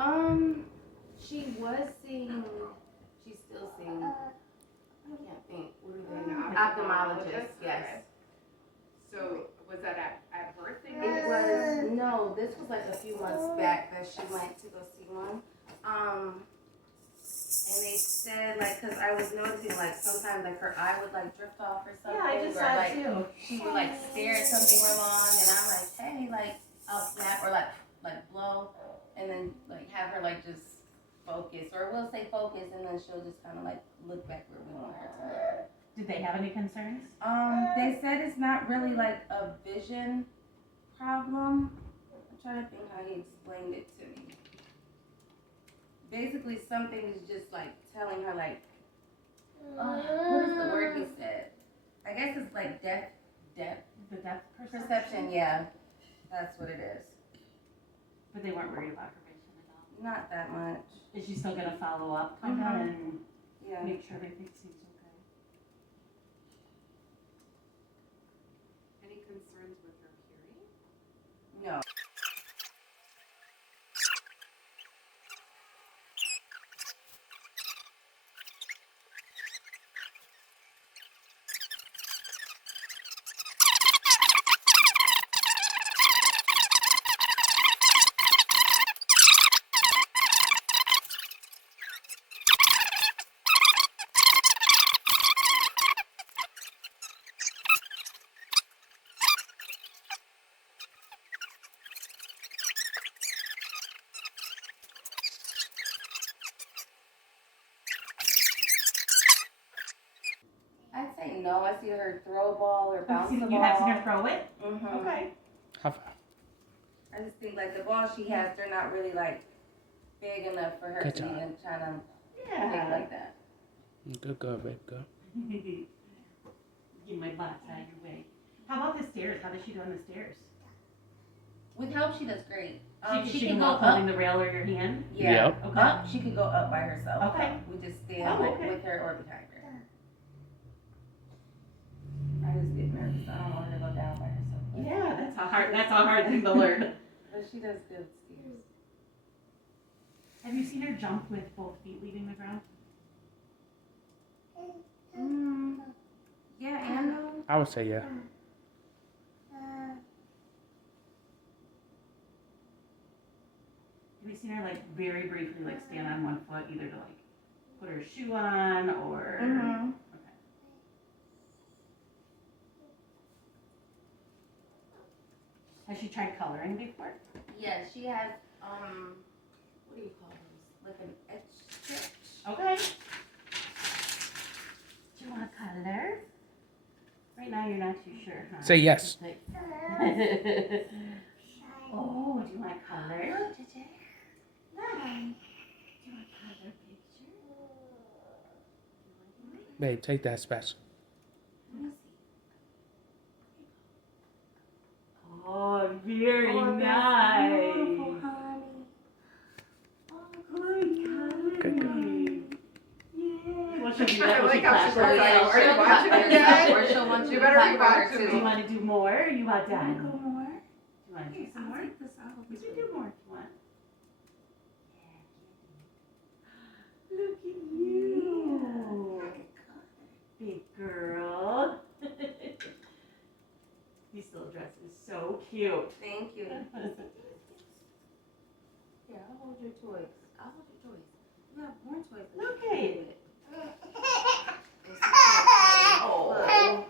She was seeing. She's still seeing. I can't think. What are they? Ophthalmologist. Yes. Okay. So was that at birth? It was no. This was like a few months back that she went to go see one. And they said like, cause I was noticing like sometimes like her eye would like drift off or something. Yeah, I just or, saw like, it too. She would like stare at something real long, and I'm like, hey, like I'll snap or like blow, and then like have her like just focus, or we'll say focus, and then she'll just kind of like look back where we want her to look. Did they have any concerns? They said it's not really like a vision problem. I'm trying to think how he explained it to me. Basically, something is just like telling her like, what is the word he said? I guess it's like depth. The depth Perception, yeah. That's what it is. But they weren't worried about her vision at all? Not that much. Is she still going to follow up and Yeah. make sure everything seems okay? Any concerns with her hearing? No. I'd say no. I see her throw a ball or bounce a ball. You have seen her throw it? Mm-hmm. Okay. How far? I just think like the balls she has, they're not really like big enough for her Good to job. even try to Yeah. pick like that. Good girl, baby girl. Get my box out of your way. How about the stairs? How does she do on the stairs? With help, she does great. She can go walk holding up. the rail or your hand? Yeah. Yep. Okay. Up. She could go up by herself. Okay. We just stand Oh, like okay. with her or behind her. I just get nervous. I don't want her to go down by herself. Yeah, that's a hard thing to learn. But she does good stairs. Have you seen her jump with both feet leaving the ground? Yeah, and I would say yeah. Have you seen her like very briefly like stand on one foot, either to like put her shoe on or? Okay. Has she tried coloring before? yeah, she has what do you call those? Like an etch sketch. Okay. Do you want color? Right now you're not too sure, huh? Say yes. Oh, do you want color? Look. Do you want color picture? Babe, take that special. Let me see. Oh, very Oh, nice. that's beautiful, honey. Oh, good color. Good girl. Yay. Well, she'll do that I when she like how she classes. was like, she'll are you clap watching by me herself, again? or she'll want you You to better clap be for her watching too. Do you want to do more or you want done? Go more. Do you want to do some more? Take this out. We can do more if you want. Look at you. Big girl. These little dresses so cute. Thank you. Yeah, I'll hold your toys. I'll hold your toys. You have more toys. than Look you at can it. play with. It's okay. Oh.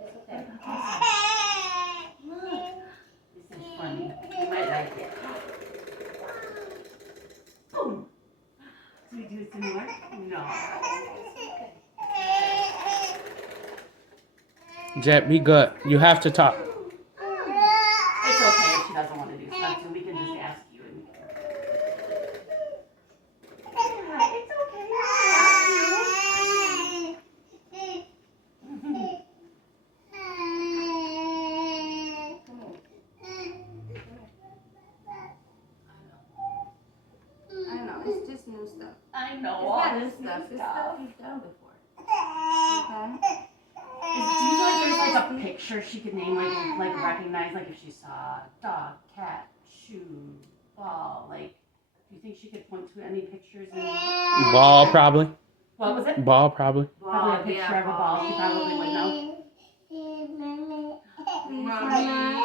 It's okay. Look. This is funny. You might like it. Boom. Should we do some more? No. Jet, be good. You have to talk. It's okay if she doesn't want to do stuff, so we can just ask you. Yeah, it's okay. I know. It's just new stuff. I know It's all not new this stuff. It's stuff. stuff you've done before. Okay. Do you feel like there's like a picture she could name, like recognize, like if she saw dog, cat, shoe, ball, like Do you think she could point to any pictures? Ball, probably. What was it? Ball, probably. Probably a picture of a ball. She probably would know. Mommy. I know.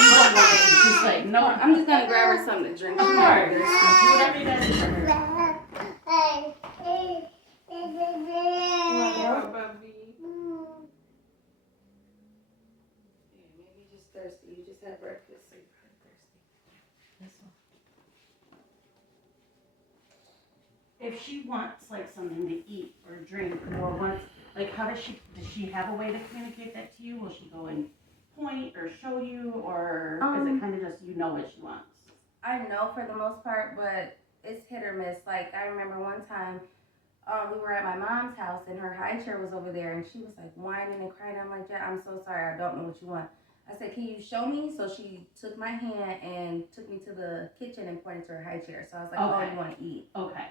You don't want to. She's like, no. I'm just gonna grab her something to drink. Of course. Do whatever you gotta do for her. Oh, Bubby. Yeah, maybe just thirsty. You just had breakfast, so you're probably thirsty. This one. If she wants like something to eat or drink or wants, like, does she have a way to communicate that to you? Will she go and point or show you, or is it kind of just you know what she wants? I know for the most part, but it's hit or miss. Like, I remember one time, we were at my mom's house and her high chair was over there and she was like whining and crying. I'm like, yeah, I'm so sorry, I don't know what you want. I said, can you show me? So she took my hand and took me to the kitchen and pointed to her high chair. So I was like, Okay. oh, you want to eat? Okay.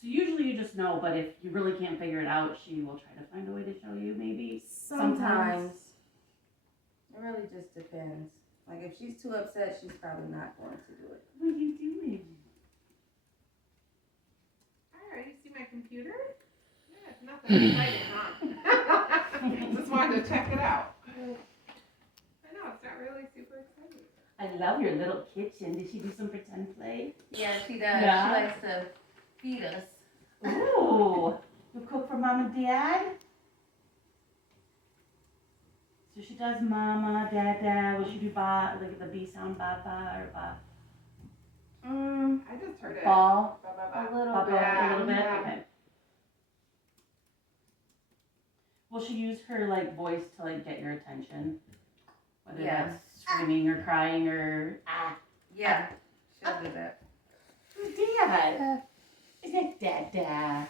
So usually you just know, but if you really can't figure it out, she will try to find a way to show you, maybe. Sometimes. It really just depends. Like, if she's too upset, she's probably not going to do it. What are you doing? Alright, you see my computer? Yeah, it's nothing exciting, huh? Just wanted to check it out. I know, it's not really super exciting. I love your little kitchen. Did she do some pretend play? Yeah, she does. Yeah. She likes to feed us. Ooh. You cook for mom and dad? So she does mama, dada. Will she do ba, like the B sound, baba or ba? I just heard it. Ball? Ba, ba, A ba. little Baba bit. a little bit? Yeah. Okay. Will she use her like voice to like get your attention? Whether Yeah. that's screaming or crying or Yeah, she'll do that. Who's dad? Is that dada?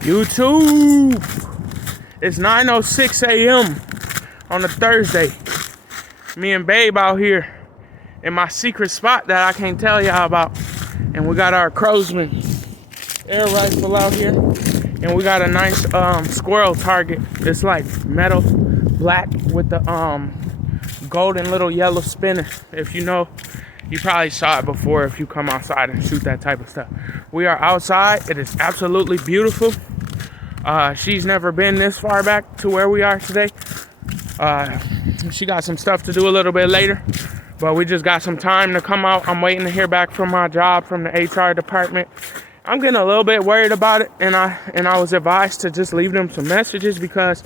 YouTube! It's 9:06 a.m. on a Thursday. Me and Babe out here in my secret spot that I can't tell y'all about. And we got our Crowsman air rifle out here. And we got a nice squirrel target. It's like metal black with the golden little yellow spinner. If you know, you probably saw it before if you come outside and shoot that type of stuff. We are outside. It is absolutely beautiful. She's never been this far back to where we are today. She got some stuff to do a little bit later, but we just got some time to come out. I'm waiting to hear back from my job from the HR department. I'm getting a little bit worried about it, and I was advised to just leave them some messages because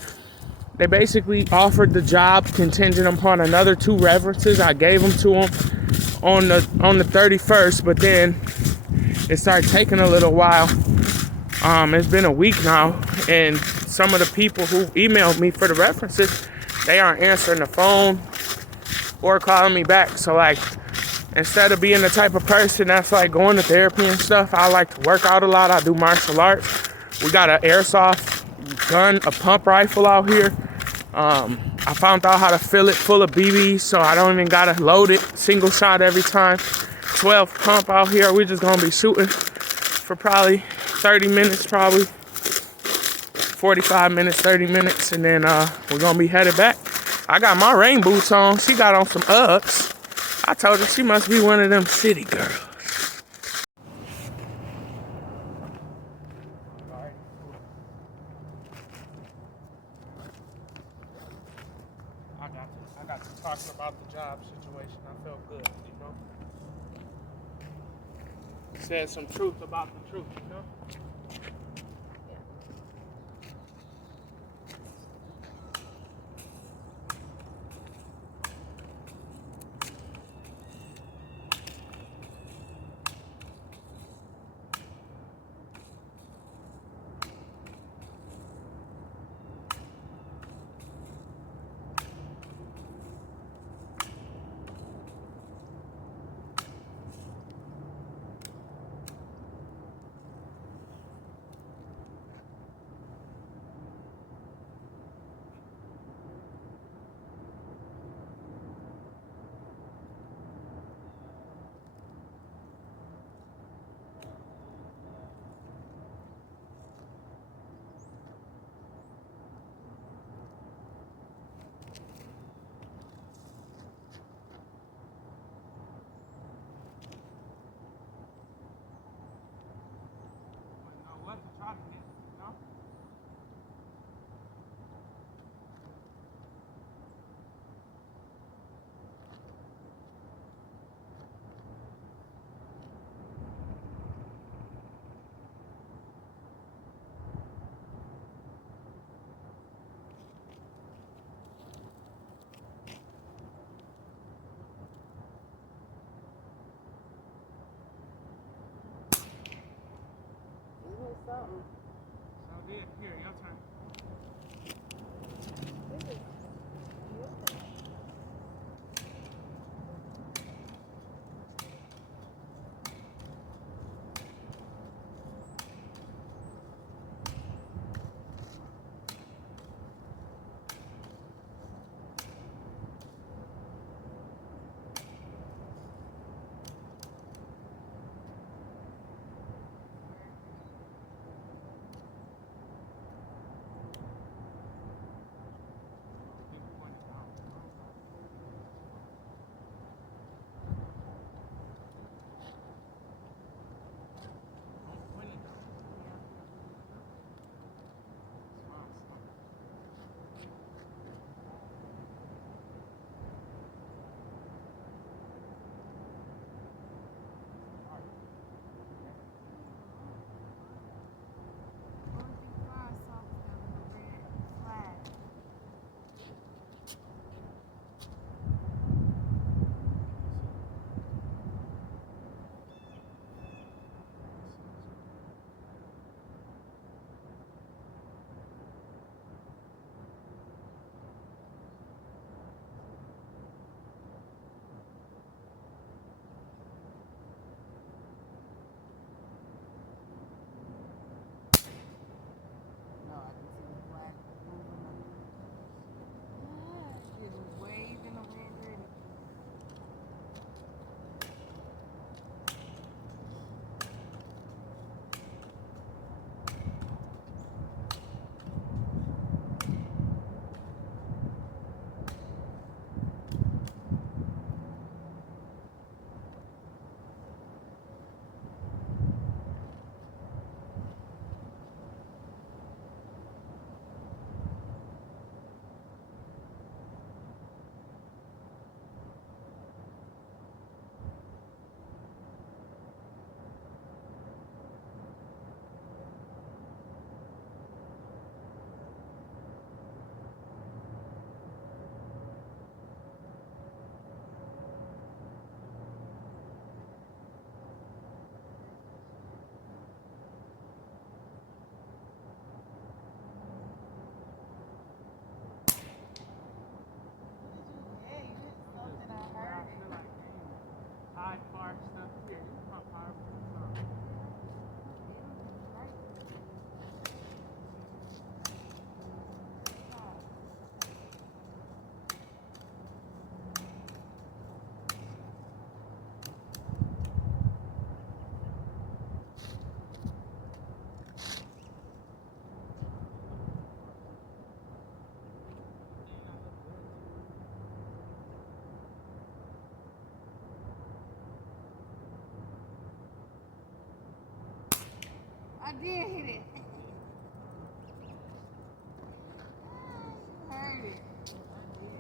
they basically offered the job contingent upon another 2 references. I gave them to them on the 31st, but then it started taking a little while. It's been a week now, and some of the people who emailed me for the references, they aren't answering the phone or calling me back. So like, instead of being the type of person that's like going to therapy and stuff, I like to work out a lot. I do martial arts. We got an airsoft gun, a pump rifle out here. I found out how to fill it full of BBs, so I don't even gotta load it single shot every time. 12 pump out here. We're just gonna be shooting for probably 30 minutes, probably 45 minutes, 30 minutes, and then we're gonna be headed back. I got my rain boots on. She got on some Uggs. I told her she must be one of them city girls. I got to talking about the job situation. I felt good, you know. Said some truth about the truth, you know. So did. Here, your turn. No, I can see the flag moving. It was waving already. Yeah, you hit something. I heard it. High far stuff here. You can pump higher for the top. I did hit it. You heard it. I did.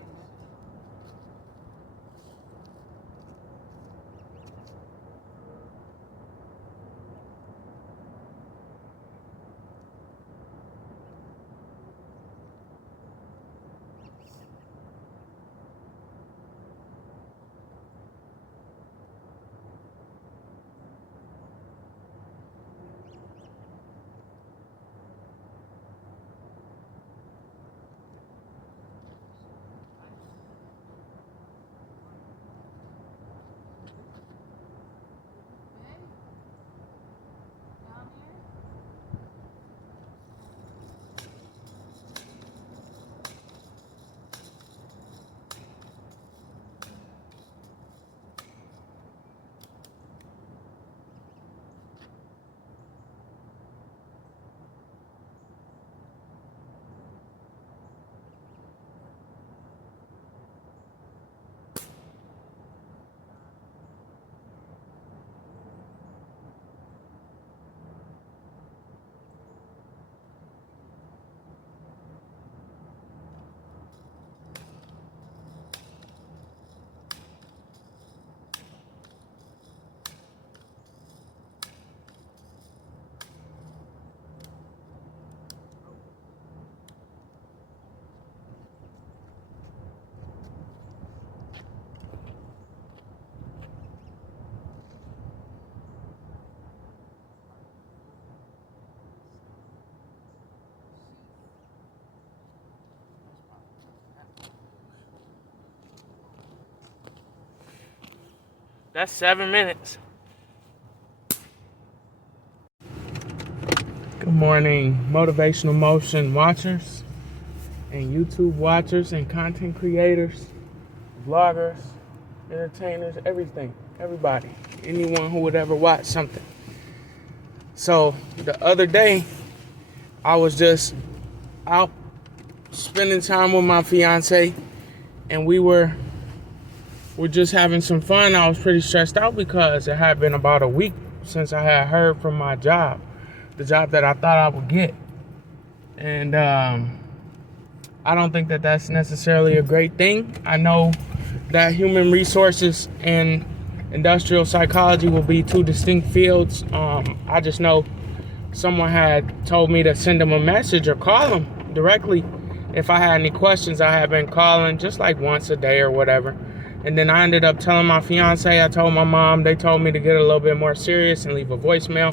That's 7 minutes. Good morning, Motivational Motion watchers and YouTube watchers and content creators, vloggers, entertainers, everything, everybody, anyone who would ever watch something. So the other day, I was just out spending time with my fiance, and we're just having some fun. I was pretty stressed out because it had been about a week since I had heard from my job, the job that I thought I would get. And I don't think that that's necessarily a great thing. I know that human resources and industrial psychology will be two distinct fields. I just know someone had told me to send them a message or call them directly if I had any questions. I had been calling just like once a day or whatever. And then I ended up telling my fiance, I told my mom, they told me to get a little bit more serious and leave a voicemail.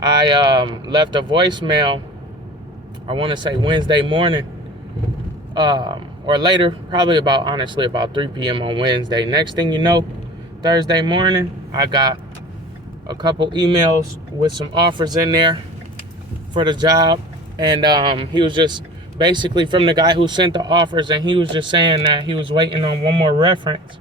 I left a voicemail, I want to say Wednesday morning, or later, probably about 3 p.m. on Wednesday. Next thing you know, Thursday morning, I got a couple emails with some offers in there for the job. And he was just basically from the guy who sent the offers, and he was just saying that he was waiting on one more reference.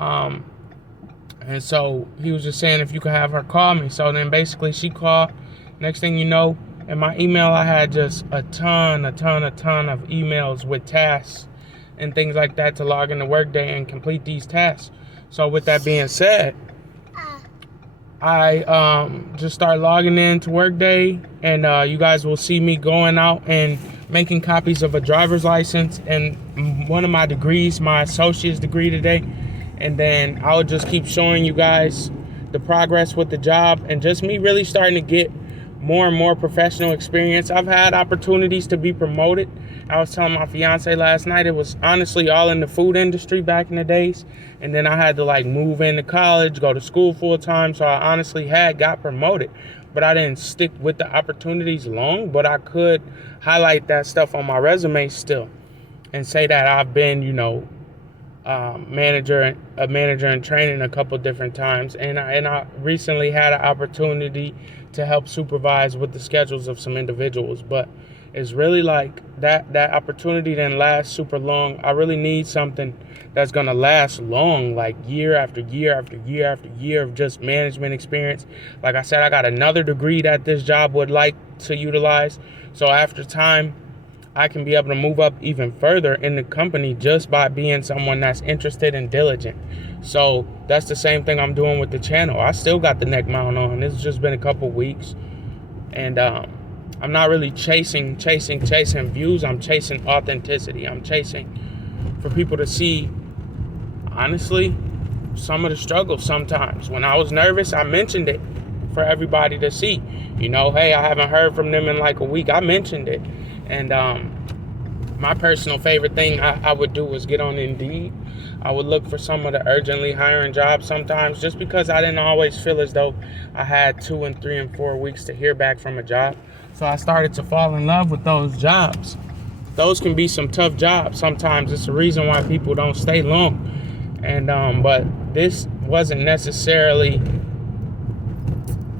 And so he was just saying if you could have her call me. So then basically she called. Next thing you know, in my email, I had just a ton of emails with tasks and things like that to log into Workday and complete these tasks. So with that being said, I just started logging into Workday, and you guys will see me going out and making copies of a driver's license and one of my degrees, my associate's degree today. And then I'll just keep showing you guys the progress with the job and just me really starting to get more and more professional experience. I've had opportunities to be promoted. I was telling my fiance last night, it was honestly all in the food industry back in the days. And then I had to like move into college, go to school full time. So I honestly got promoted, but I didn't stick with the opportunities long. But I could highlight that stuff on my resume still and say that I've been, manager in training a couple different times. And I recently had an opportunity to help supervise with the schedules of some individuals. But it's really like that opportunity didn't last super long. I really need something that's going to last long, like year after year after year after year of just management experience. Like I said, I got another degree that this job would like to utilize. So after time, I can be able to move up even further in the company just by being someone that's interested and diligent. So that's the same thing I'm doing with the channel. I still got the neck mount on. It's just been a couple weeks. And I'm not really chasing views. I'm chasing authenticity. I'm chasing for people to see, honestly, some of the struggles sometimes. When I was nervous, I mentioned it for everybody to see. Hey, I haven't heard from them in like a week. I mentioned it. And my personal favorite thing I would do was get on Indeed. I would look for some of the urgently hiring jobs sometimes, just because I didn't always feel as though I had 2 and 3 and 4 weeks to hear back from a job. So I started to fall in love with those jobs. Those can be some tough jobs. Sometimes it's the reason why people don't stay long. And but this wasn't necessarily,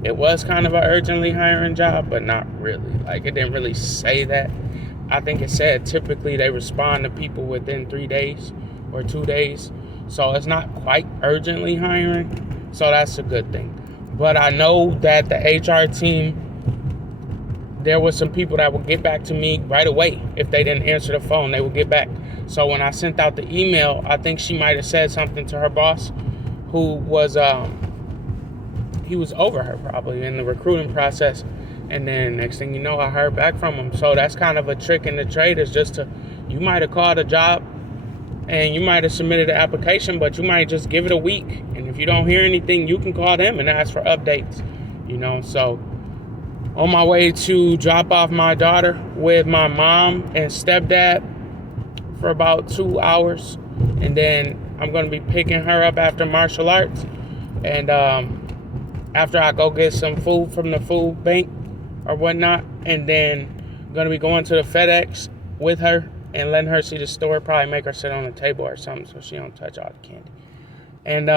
it was kind of an urgently hiring job, but not really. Like, it didn't really say that. I think it said typically they respond to people within 3 days or 2 days. So it's not quite urgently hiring. So that's a good thing. But I know that the HR team, there were some people that would get back to me right away. If they didn't answer the phone, they would get back. So when I sent out the email, I think she might have said something to her boss, who was, he was over her probably in the recruiting process. And then next thing you know, I heard back from him. So that's kind of a trick in the trade, is just to, you might have called a job and you might have submitted an application, but you might just give it a week. And if you don't hear anything, you can call them and ask for updates, So on my way to drop off my daughter with my mom and stepdad for about 2 hours. And then I'm going to be picking her up after martial arts. And after I go get some food from the food bank or whatnot. And then I'm going to be going to the FedEx with her and letting her see the store. Probably make her sit on the table or something so she don't touch all the candy. And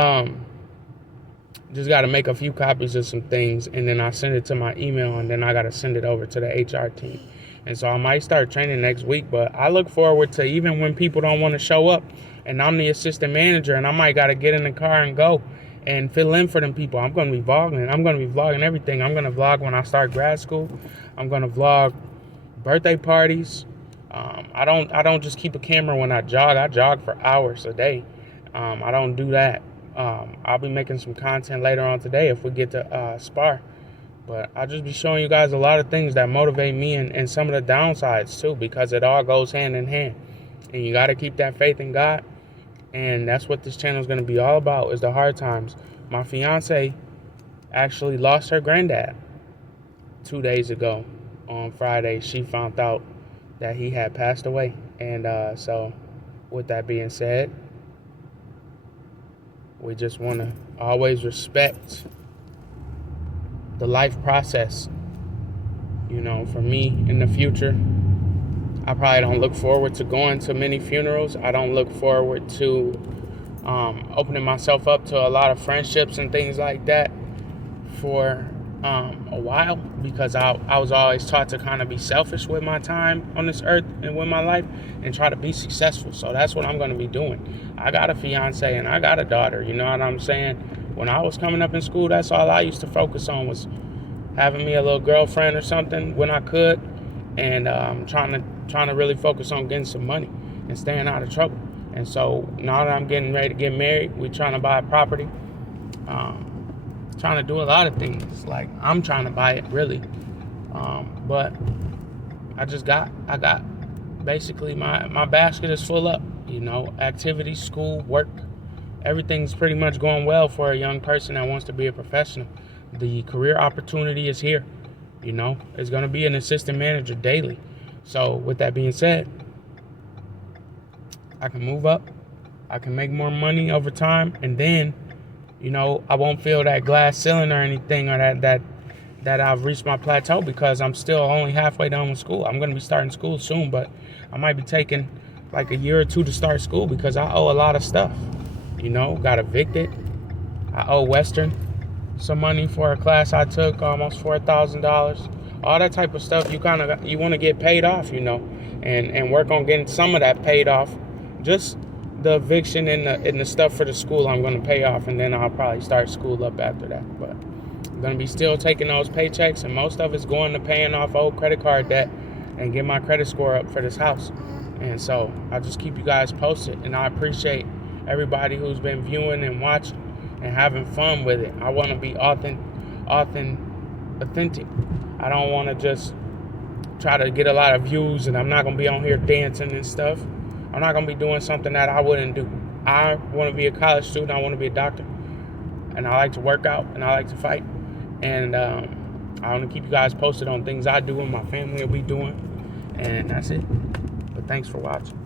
Just got to make a few copies of some things, and then I send it to my email, and then I got to send it over to the HR team. And so I might start training next week, but I look forward to even when people don't want to show up and I'm the assistant manager and I might got to get in the car and go and fill in for them people. I'm going to be vlogging. I'm going to be vlogging everything. I'm going to vlog when I start grad school. I'm going to vlog birthday parties. I don't just keep a camera when I jog. I jog for hours a day. I don't do that. I'll be making some content later on today if we get to spar. But I'll just be showing you guys a lot of things that motivate me and some of the downsides too, because it all goes hand in hand. And you got to keep that faith in God. And that's what this channel is going to be all about, is the hard times. My fiance actually lost her granddad 2 days ago. On Friday, she found out that he had passed away. And so with that being said, we just want to always respect the life process. You know, for me in the future, I probably don't look forward to going to many funerals. I don't look forward to opening myself up to a lot of friendships and things like that for a while, because I was always taught to kind of be selfish with my time on this earth and with my life and try to be successful. So that's what I'm going to be doing. I got a fiance and I got a daughter, you know what I'm saying? When I was coming up in school, that's all I used to focus on, was having me a little girlfriend or something when I could, and trying to really focus on getting some money and staying out of trouble. And so now that I'm getting ready to get married, we're trying to buy a property, trying to do a lot of things. Like, I'm trying to buy it really, but I got basically my basket is full up, you know, activities, school, work. Everything's pretty much going well for a young person that wants to be a professional. The career opportunity is here, you know. It's going to be an assistant manager daily. So with that being said, I can move up, I can make more money over time, and then, you know, I won't feel that glass ceiling or anything, or that I've reached my plateau, because I'm still only halfway done with school. I'm going to be starting school soon, but I might be taking like a year or two to start school because I owe a lot of stuff. You know, got evicted. I owe Western some money for a class I took, almost $4,000. All that type of stuff, you want to get paid off, you know, and work on getting some of that paid off. Just the eviction and the stuff for the school I'm going to pay off, and then I'll probably start school up after that. But I'm going to be still taking those paychecks, and most of it's going to paying off old credit card debt and get my credit score up for this house. And so I'll just keep you guys posted, and I appreciate everybody who's been viewing and watching and having fun with it. I want to be authentic. I don't want to just try to get a lot of views, and I'm not going to be on here dancing and stuff. I'm not going to be doing something that I wouldn't do. I want to be a college student. I want to be a doctor. And I like to work out, and I like to fight. And I want to keep you guys posted on things I do and my family will be doing. And that's it. But thanks for watching.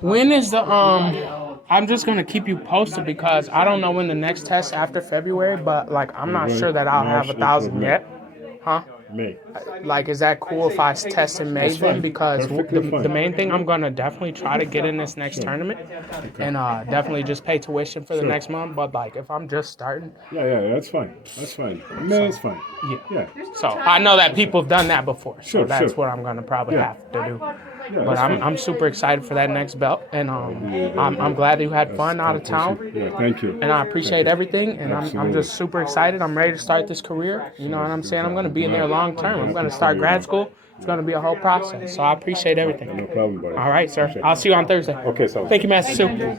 When is the I'm just gonna keep you posted because I don't know when the next test after February, but like I'm not sure that I'll have 1,000 yet. Huh? May. Like, is that cool if I test in May That's then? fine. Because Perfectly fine. the main thing, I'm gonna definitely try to get in this next tournament, and definitely just pay tuition for the Sure. next month. But like, if I'm just starting, Yeah, that's fine. That's fine. May is fine. yeah. Yeah, So I know that people have done that before, so Sure, that's sure. what I'm gonna probably Yeah. have to do. yeah. But that's fine. I'm super excited for that next belt, and I'm glad you had fun out of town. Yeah, thank you. And I appreciate Thank you. everything, and I'm Absolutely. just super excited. I'm ready to start this career. You know what I'm saying? I'm going to be in there long term. I'm going to start grad school. It's going to be a whole process. So I appreciate everything. No problem, buddy. All right, sir. I'll see you on Thursday. Okay, sounds Thank you, good. Master Sue.